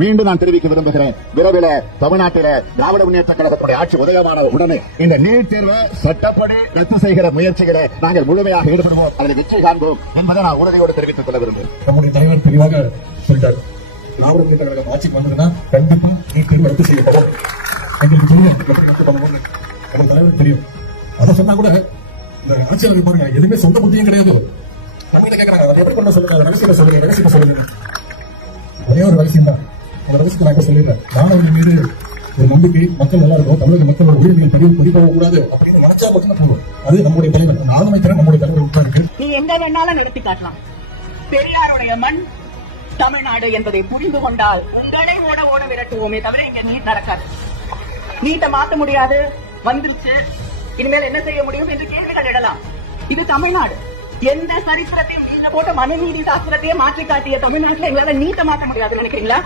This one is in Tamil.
மீண்டும் நான் தெரிவிக்க விரும்புகிறேன். விரைவில் தமிழ்நாட்டில திராவிட முன்னேற்ற கழகத்துடைய ஆட்சி உதயமான உடனே இந்த நீட் தேர்வை சட்டப்படி ரத்து செய்கிற முயற்சிகளை நாங்கள் முழுமையாக ஈடுபடுவோம், அதில் வெற்றி காண்போம் என்பதை நான் உறுதியோடு தெரிவித்துக் கொள்ள விரும்புகிறேன். நம்முடைய தலைவர் தெளிவாக சொல்லிட்டார். திராவிட முன்னேற்ற கழகம் ஆட்சிக்கு வந்ததுன்னா கண்டிப்பா நீட் தேர்வு ரத்து செய்யப்படும். எங்களுக்கு தெரியும் எப்படி ரத்து பண்ணுவோம்னு நம்ம தலைவர் தெரியும். அதை சொன்னா கூட இந்த ஆட்சியாளர்கள் பாருங்க எதுவுமே சொந்த புத்தியும் கிடையாது. நம்ம கிட்ட கேட்கறாங்க அதை எப்படி பண்ண சொல்லுங்க, ரகசியத்தை சொல்லுங்க, ரகசியத்தை சொல்லுங்க. ஒரே ஒரு ரகசியம் தான், அந்த ரகசியத்தை நான் இப்ப சொல்லிடுறேன். மாணவர்கள் மீது ஒரு நம்பிக்கை மக்கள் நல்லா இருக்கும், தமிழக மக்களோட உரிமைகள் பறிபோக கூடாது அப்படின்னு நினைச்சா மட்டும் போதும். அது நம்முடைய தலைவர் ஆளுமைத்திறன் நம்முடைய தலைவர் உட்கா இருக்கு. நீ எங்க வேணாலும் நிறுத்தி காட்டலாம். பெரியாருடைய மண் தமிழ்நாடு என்பதை புரிந்து கொண்டால் உங்களை ஓட ஓட விரட்டுவோமே தவிர இங்க நீட் நடக்காது. நீட்டை மாத்த முடியாது, வந்துருச்சு, இனிமேல் என்ன செய்ய முடியும் என்று கேள்விகள் இடலாம். இது தமிழ்நாடு. எந்த சரித்திரத்தையும் நீங்க போட்ட மனுநீதி சாஸ்திரத்தையே மாற்றி காட்டிய தமிழ்நாட்டில் எங்களால நீட்டை மாற்ற முடியாது நினைக்கிறீங்களா?